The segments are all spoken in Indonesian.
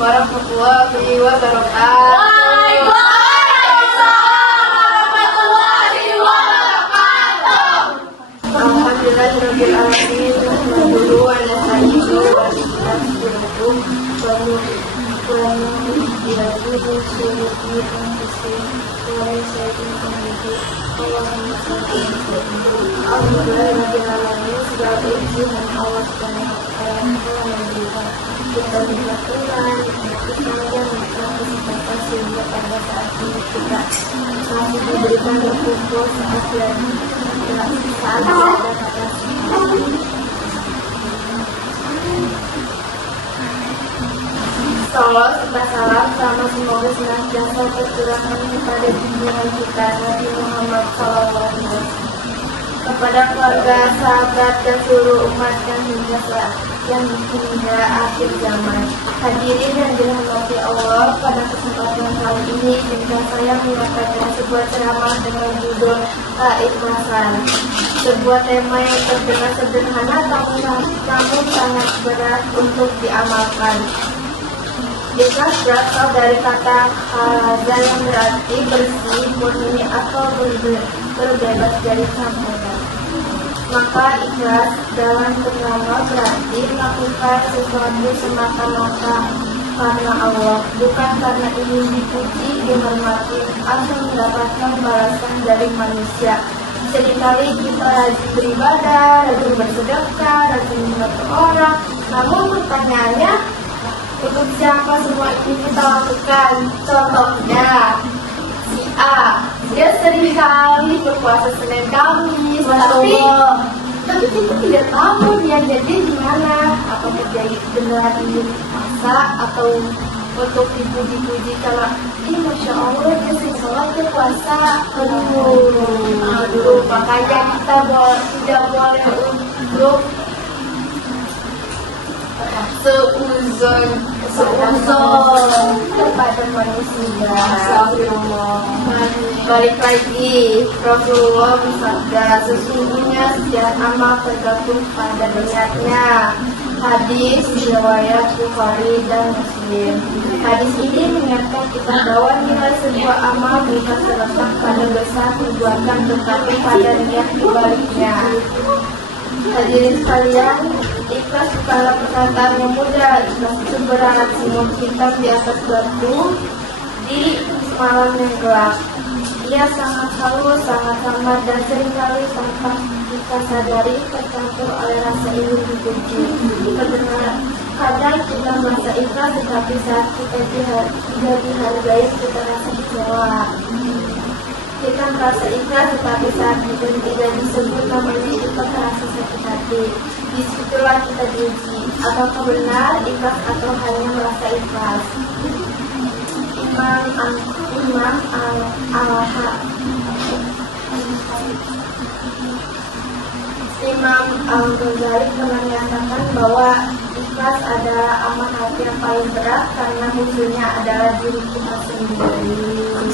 warahmatullahi wabarakatuh. Alhamdulillahirabbil alamin. Nahmaduhu wa nasta'inuhu wa nastaghfiruh wa nu'minu bihi wa nusta'inu wa nasta'inu. Allahumma shalli ala Muhammad. Alhamdulillahirabbil alamin. Segala puji hanya Allah Subhanahu wa taala yang telah memberikan kita nikmat iman, kemudian nikmat kesehatan sehingga pada saat ini kita masih diberikan berkumpul saat ada kata Salawat serta salam sama semoga senantiasa tercurahkan kepada junjungan kita Nabi Muhammad SAW, kepada keluarga, sahabat, dan seluruh umatnya hingga akhir zaman. Hadirin yang dirahmati Allah, pada kesempatan kali ini izinkan saya menyampaikan sebuah ceramah dengan judul keikhlasan. Sebuah tema yang terdengar sederhana namun sangat berat untuk diamalkan. Ikhlas berasal dari kata khaza yang berarti bersih, murni atau berbebas dari campuran. Maka ikhlas dalam pertama berarti melakukan sesuatu semata-mata karena Allah, bukan karena ingin dipuji, dihormati, atau mendapatkan balasan dari manusia. Seringkali kita rajin beribadah, rajin bersedekah, rajin membantu orang, namun pertanyaannya, untuk siapa semua ini kita lakukan? Contohnya, si A, dia seringkali berpuasa Senin Kamis, tapi kita tidak tahu dia jadi di mana. Apakah dia benar ingin puasa atau untuk dipuji-puji kalau Masya Allah dia sering sholat dia puasa. Aduh, makanya kita tidak boleh untuk seuzon kepada manusia. Balik lagi, Rasulullah bersabda, sesungguhnya setiap amal tergantung pada niatnya. Hadis riwayat Bukhari dan Muslim. Hadis ini mengingatkan kita bahwa nilai sebuah amal bukan terletak pada besar perbuatan, tetapi pada niat dibaliknya. Hadirin sekalian, ikhlas bukanlah perkataan yang mudah. Ikhlas itu berat, semut hitam di atas batu di malam yang gelap. Ia sangat halus, sangat hambar, dan seringkali tanpa kita sadari tercampur oleh rasa ingin dipuji. Kadang kita merasa ikhlas, tetapi saat kita dihargai kita rasa kecewa. Kita merasa ikhlas, tetapi saat kita tidak disebut namanya kita merasa sakit hati. Disitulah kita diuji, apakah benar ikhlas atau hanya merasa ikhlas. Imam Al-Ghazali pernah menyatakan bahwa ikhlas adalah amal hati yang paling berat karena musuhnya adalah diri kita sendiri.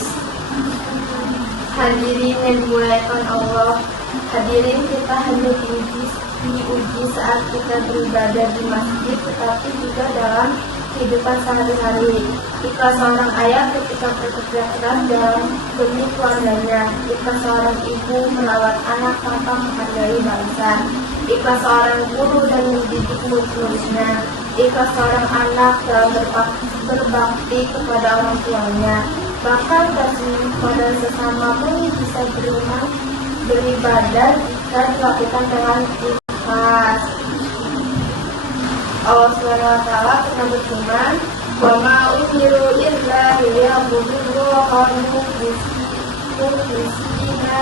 Hadirin yang dimuliakan Allah, hadirin kita hanya diuji saat kita beribadah di masjid, tetapi juga dalam kehidupan sehari-hari. Ikhlas seorang ayah ketika bekerja keras dalam demi keluarganya. Ikhlas seorang ibu merawat anak tanpa menghargai balasan. Ikhlas seorang guru dan mendidik murid-muridnya. Ikhlas seorang anak dalam berbakti kepada orang tuanya. Bahkan kasih kepada sesama pun bisa beribadah jika dilakukan dengan ikhlas. Allah SWT pernah berfirman, wa ma umiru illa liya'budullaha mukhlisina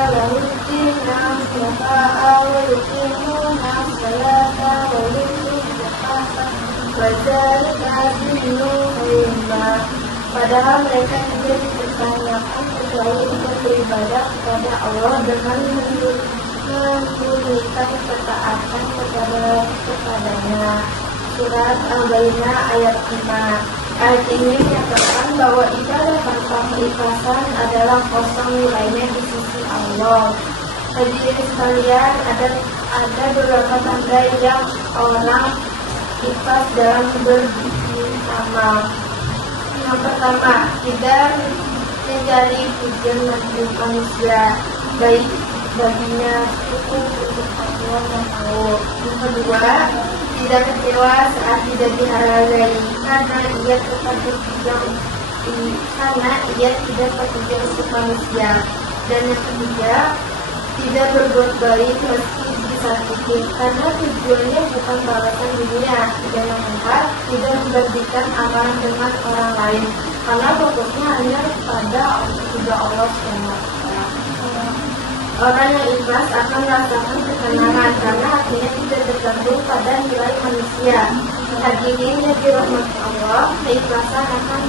lahu ad-dina hunafa'a wa yuqimuna as-salata wa yu'tuna az-zakata wa dzalika dinul qayyimah. Padahal mereka tidak dipertanyakan kecuali untuk beribadah kepada Allah dengan menunjukkan ketaatan kepadanya. Surat Al-Baqarah ayat 5. Ayat ini menyatakan bahwa ibadah tanpa keikhlasan adalah kosong nilainya di sisi Allah. Hadirin sekalian, ada beberapa tanda yang orang ikhlas dalam beramal. Yang pertama, tidak menjadi tujuan manusia, baik baginya cukup untuk Allah yang tahu. Yang kedua, tidak kecewa saat tidak dihargai karena ia tetap berjuang karena ia tidak bekerja untuk manusia. Dan yang ketiga, tidak berbuat baik meski disakiti karena tujuannya bukan balasan dunia. Dan yang keempat, tidak membagikan amalan dengan orang lain karena fokusnya hanya pada Allah SWT. Orang yang ikhlas akan merasakan ketenangan karena hatinya tidak tergantung pada nilai manusia. Hadirin yang dirahmati Allah, keikhlasan akan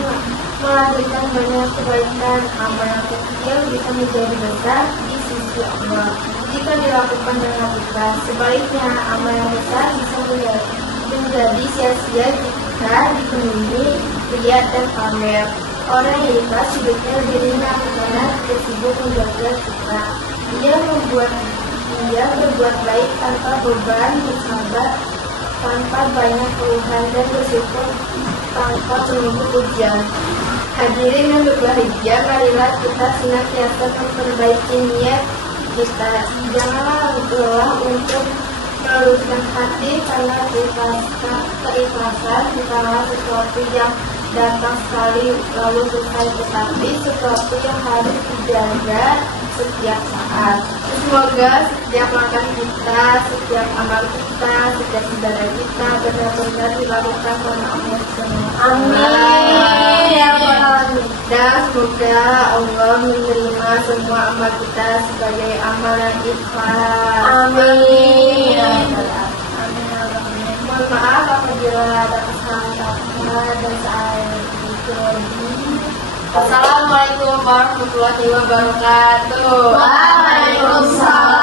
melahirkan banyak kebaikan. Amal yang kecil bisa menjadi besar di sisi Allah jika dilakukan dengan ikhlas. Sebaliknya, amal yang besar bisa menjadi sia-sia jika dipenuhi riya dan pamer. Orang yang ikhlas hidupnya lebih ringan karena tidak sibuk menjaga citra. Ia berbuat baik tanpa beban, bersabar tanpa banyak keluhan, dan bersyukur tanpa menunggu ujian. Hadirin yang berbahagia, marilah kita senantiasa memperbaiki niat kita. Janganlah lelah untuk meluruskan hati karena keikhlasan bukanlah sesuatu yang datang sekali lalu selesai, tetapi sesuatu yang harus dijaga setiap saat. Semoga setiap langkah kita, setiap amal kita, setiap saudara kita benar-benar dilakukan karena Allah SWT. Amin ya Allah. Dan semoga Allah menerima semua amal kita sebagai amal yang ikhlas. Amin. Mohon maaf apabila ada kesalahan kata dan saya terjadi. Assalamualaikum warahmatullahi wabarakatuh. Waalaikumsalam.